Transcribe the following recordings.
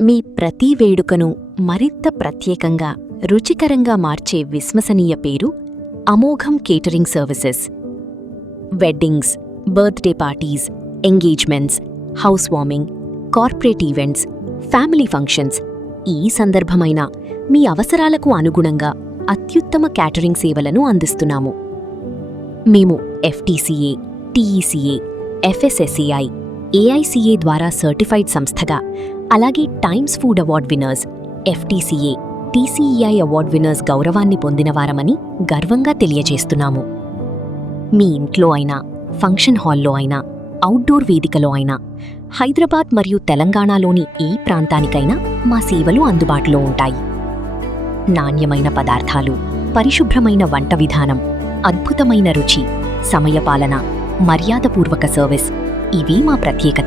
మీ ప్రతి వేడుకను మరింత ప్రత్యేకంగా, రుచికరంగా మార్చే విశ్వసనీయ పేరు అమోఘం catering services. Weddings, birthday parties, engagements, house warming, corporate events, family functions, ఈ సందర్భమైన మీ అవసరాలకు అనుగుణంగా అత్యుత్తమ క్యాటరింగ్ సేవలను అందిస్తున్నాము. మేము FTCA, TECA, FSSAI, AICA ద్వారా సర్టిఫైడ్ సంస్థగా, అలాగే times food award winners, FTCA, TCEI award winners గౌరవాన్ని పొందినవారమని గర్వంగా తెలియజేస్తున్నాము. మీ ఇంట్లో అయినా, ఫంక్షన్ హాల్లో అయినా, అవుట్డోర్ వేదికలో అయినా, హైదరాబాద్ మరియు తెలంగాణలోని ఏ ప్రాంతానికైనా మా సేవలు అందుబాటులో ఉంటాయి. నాణ్యమైన పదార్థాలు, పరిశుభ్రమైన వంట విధానం, అద్భుతమైన రుచి, సమయపాలన, మర్యాదపూర్వక సర్వీస్ ఇవీ మా ప్రత్యేకత.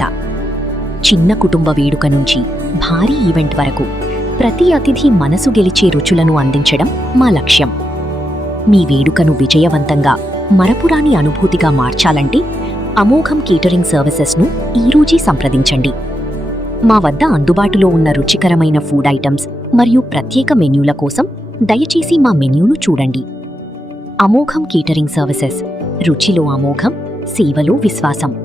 చిన్న కుటుంబ వేడుక నుంచి భారీ ఈవెంట్ వరకు ప్రతి అతిథి మనసు గెలిచే రుచులను అందించడం మా లక్ష్యం. మీ వేడుకను విజయవంతంగా, మరపురాని అనుభూతిగా మార్చాలంటే అమోఘం కేటరింగ్ సర్వీసెస్ను ఈరోజే సంప్రదించండి. మా వద్ద అందుబాటులో ఉన్న రుచికరమైన ఫుడ్ ఐటమ్స్ మరియు ప్రత్యేక మెన్యూల కోసం దయచేసి మా మెన్యూను చూడండి. అమోఘం కేటరింగ్ సర్వీసెస్, రుచిలో అమోఘం, సేవలో విశ్వాసం.